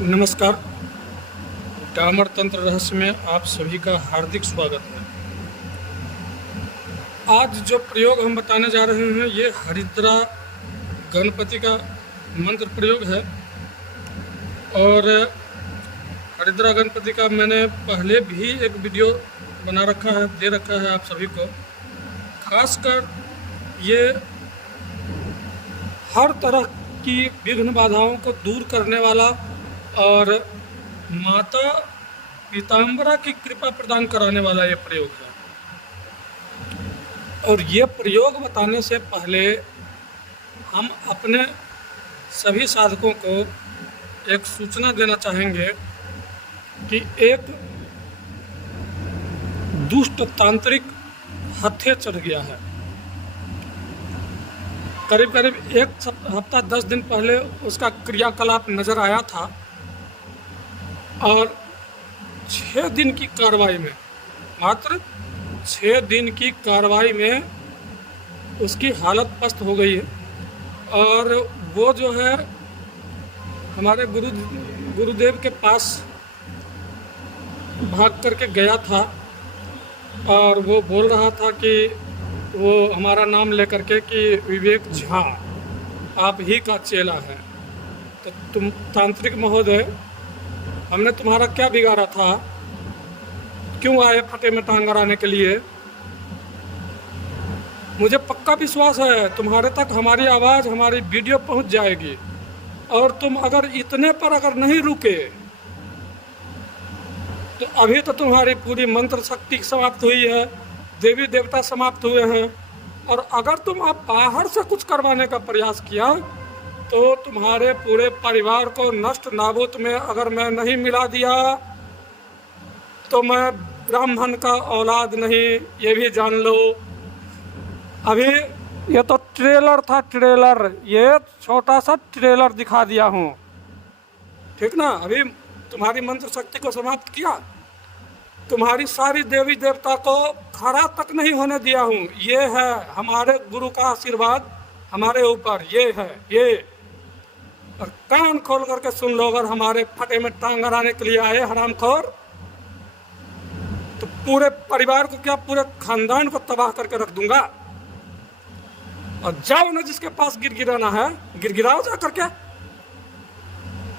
नमस्कार। डामर तंत्र रहस्य में आप सभी का हार्दिक स्वागत है। आज जो प्रयोग हम बताने जा रहे हैं ये हरिद्रा गणपति का मंत्र प्रयोग है। और हरिद्रा गणपति का मैंने पहले भी एक वीडियो बना रखा है, दे रखा है आप सभी को। खासकर ये हर तरह की विघ्न बाधाओं को दूर करने वाला और माता पीताम्बरा की कृपा प्रदान कराने वाला ये प्रयोग है। और ये प्रयोग बताने से पहले हम अपने सभी साधकों को एक सूचना देना चाहेंगे कि एक दुष्ट तांत्रिक हत्थे चढ़ गया है। करीब करीब एक हफ्ता 10 दिन पहले उसका क्रियाकलाप नज़र आया था और 6 दिन की कार्रवाई में, मात्र 6 दिन की कार्रवाई में उसकी हालत पस्त हो गई है। और वो जो है हमारे गुरुदेव के पास भाग करके गया था और वो बोल रहा था कि वो हमारा नाम लेकर के कि विवेक झा आप ही का चेला है। तो तुम तांत्रिक महोदय, हमने तुम्हारा क्या बिगाड़ा था? क्यों आए फटे में टांग अड़ाने के लिए? मुझे पक्का विश्वास है तुम्हारे तक हमारी आवाज़, हमारी वीडियो पहुंच जाएगी। और तुम अगर इतने पर अगर नहीं रुके तो अभी तो तुम्हारी पूरी मंत्र शक्ति समाप्त हुई है, देवी देवता समाप्त हुए हैं। और अगर तुम आप बाहर से कुछ करवाने का प्रयास किया तो तुम्हारे पूरे परिवार को नष्ट नाबूद में अगर मैं नहीं मिला दिया तो मैं ब्राह्मण का औलाद नहीं, ये भी जान लो। अभी ये तो ट्रेलर था, ट्रेलर, ये छोटा सा ट्रेलर दिखा दिया हूँ, ठीक ना। अभी तुम्हारी मंत्र शक्ति को समाप्त किया, तुम्हारी सारी देवी देवता को खड़ा तक नहीं होने दिया हूँ। ये है हमारे गुरु का आशीर्वाद हमारे ऊपर, ये है ये। और कान खोल करके सुन लो, अगर हमारे फटे में टांग अड़ाने के लिए आए हरामखोर, तो पूरे परिवार को क्या, पूरे खानदान को तबाह करके रख दूंगा। और जाओ ना, जिसके पास गिरगिराना है गिरगिराओ जा करके।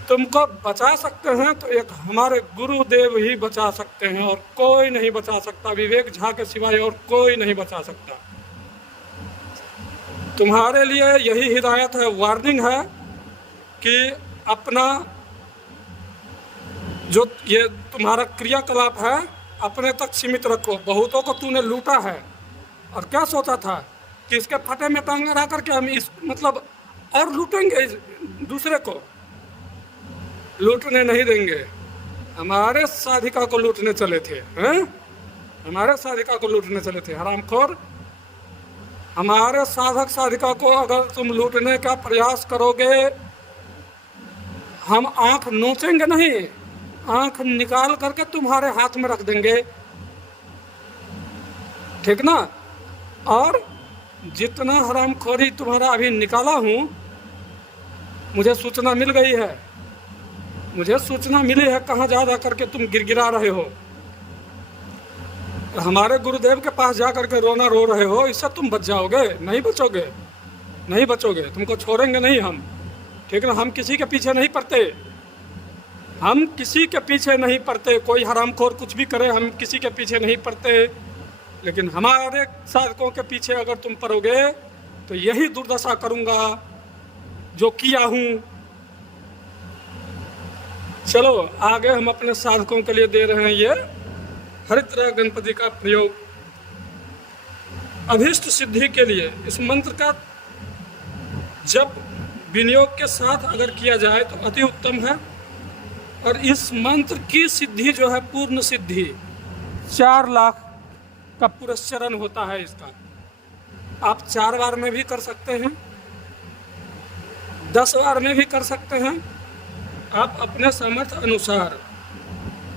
तुमको बचा सकते हैं तो एक हमारे गुरुदेव ही बचा सकते हैं, और कोई नहीं बचा सकता। विवेक झा के सिवाय और कोई नहीं बचा सकता। तुम्हारे लिए यही हिदायत है, वार्निंग है कि अपना जो ये तुम्हारा क्रियाकलाप है अपने तक सीमित रखो। बहुतों को तूने लूटा है, और क्या सोचा था कि इसके फटे में टांग अड़ा करके हम इस मतलब और लूटेंगे, दूसरे को लूटने नहीं देंगे। हमारे साधिका को लूटने चले थे, हैं? हमारे साधिका को लूटने चले थे हरामखोर। हमारे साधक साधिका को अगर तुम लूटने का प्रयास करोगे, हम आंख नोचेंगे नहीं, आंख निकाल करके तुम्हारे हाथ में रख देंगे, ठीक ना। और जितना हरामखोरी तुम्हारा अभी निकाला हूँ, मुझे सूचना मिल गई है, मुझे सूचना मिली है कहाँ जा करके तुम गिरगिरा रहे हो। हमारे गुरुदेव के पास जा करके रोना रो रहे हो। इससे तुम बच जाओगे? नहीं बचोगे, नहीं बचोगे। तुमको छोड़ेंगे नहीं हम, ठीक ना। हम किसी के पीछे नहीं पड़ते, हम किसी के पीछे नहीं पड़ते। कोई हरामखोर कुछ भी करे, हम किसी के पीछे नहीं पड़ते। लेकिन हमारे साधकों के पीछे अगर तुम पड़ोगे तो यही दुर्दशा करूँगा जो किया हूँ। चलो आगे हम अपने साधकों के लिए दे रहे हैं ये हरिद्रा गणपति का प्रयोग अभीष्ट सिद्धि के लिए। इस मंत्र का जब विनियोग के साथ अगर किया जाए तो अति उत्तम है। और इस मंत्र की सिद्धि जो है पूर्ण सिद्धि, 4 लाख का पुरस्चरण होता है इसका। आप 4 बार में भी कर सकते हैं, 10 बार में भी कर सकते हैं। आप अपने सामर्थ्य अनुसार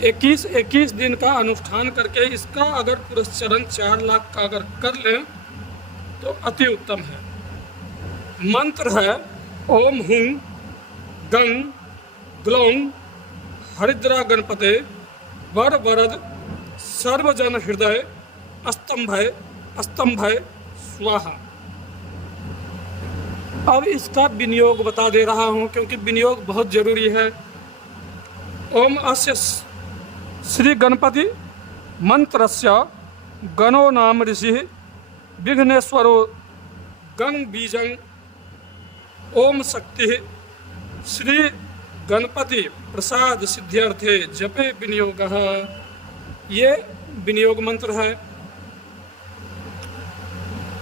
21 दिन का अनुष्ठान करके इसका अगर पुरस्चरण 4 लाख का अगर कर लें तो अति उत्तम है। मंत्र है ओम हुं गं ग्लौं हरिद्रा गणपते वर वरद सर्वजन हृदय स्तंभय स्तंभय स्वाहा। अब इसका विनियोग बता दे रहा हूँ क्योंकि विनियोग बहुत जरूरी है। ओम अस्य श्री गणपति मंत्रस्य गणो नाम ऋषि विघ्नेश्वरो गंग बीजं ओम शक्ति श्री गणपति प्रसाद सिद्ध्यर्थे जपे विनियोगः। ये विनियोग मंत्र है।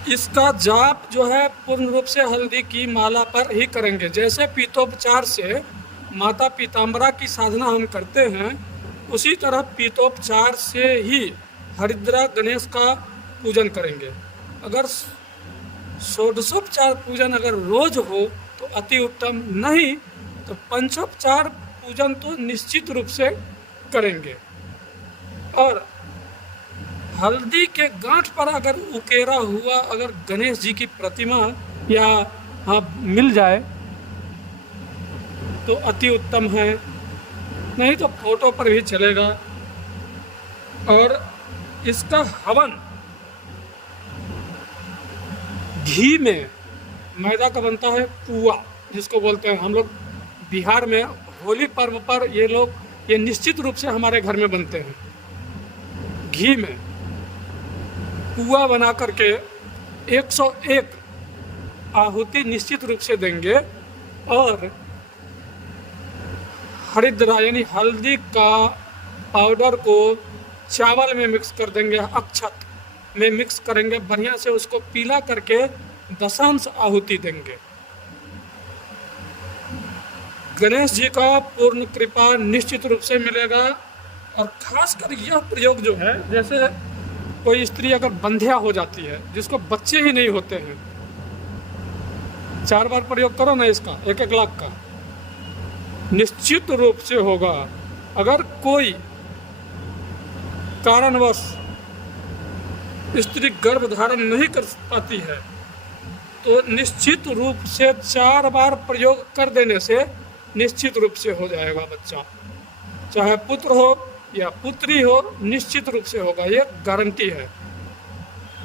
इसका जाप जो है पूर्ण रूप से हल्दी की माला पर ही करेंगे। जैसे पीतोपचार से माता पीताम्बरा की साधना हम करते हैं, उसी तरह पीतोपचार से ही हरिद्रा गणेश का पूजन करेंगे। अगर षोडशोपचार पूजन अगर रोज हो तो अति उत्तम, नहीं तो पंचोपचार पूजन तो निश्चित रूप से करेंगे। और हल्दी के गांठ पर अगर उकेरा हुआ अगर गणेश जी की प्रतिमा या मिल जाए तो अति उत्तम है, नहीं तो फोटो पर भी चलेगा। और इसका हवन घी में मैदा का बनता है, पुआ जिसको बोलते हैं हम लोग बिहार में। होली पर्व पर ये निश्चित रूप से हमारे घर में बनते हैं। घी में पुआ बना करके 101 आहुति निश्चित रूप से देंगे। और हरिद्रा यानी हल्दी का पाउडर को चावल में मिक्स कर देंगे, अक्षत में मिक्स करेंगे, बढ़िया से उसको पीला करके दशांश आहुति देंगे। गणेश जी का पूर्ण कृपा निश्चित रूप से मिलेगा। और खासकर यह प्रयोग जो है, जैसे कोई स्त्री अगर बंध्या हो जाती है जिसको बच्चे ही नहीं होते हैं, 4 बार प्रयोग करो ना इसका 1-1 लाख का निश्चित रूप से होगा। अगर कोई कारणवश स्त्री गर्भ धारण नहीं कर पाती है तो निश्चित रूप से 4 बार प्रयोग कर देने से निश्चित रूप से हो जाएगा बच्चा, चाहे पुत्र हो या पुत्री हो, निश्चित रूप से होगा। ये गारंटी है,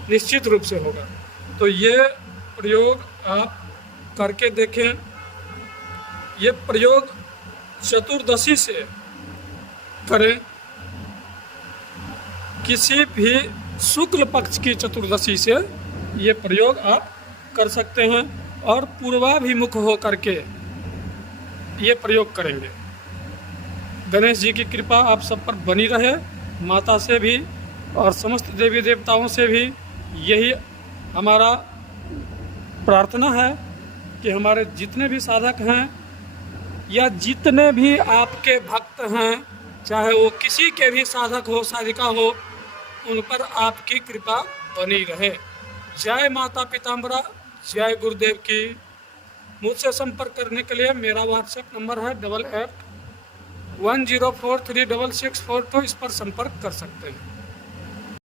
निश्चित रूप से होगा। तो ये प्रयोग आप करके देखें। ये प्रयोग चतुर्दशी से करें, किसी भी शुक्ल पक्ष की चतुर्दशी से ये प्रयोग आप कर सकते हैं। और पूर्वाभिमुख हो करके ये प्रयोग करेंगे। गणेश जी की कृपा आप सब पर बनी रहे, माता से भी और समस्त देवी देवताओं से भी यही हमारा प्रार्थना है कि हमारे जितने भी साधक हैं या जितने भी आपके भक्त हैं, चाहे वो किसी के भी साधक हो, साधिका हो, उन पर आपकी कृपा बनी रहे। जय माता पीताम्बरा, जय गुरुदेव की। मुझसे संपर्क करने के लिए मेरा व्हाट्सएप नंबर है 8810436642। इस पर संपर्क कर सकते हैं।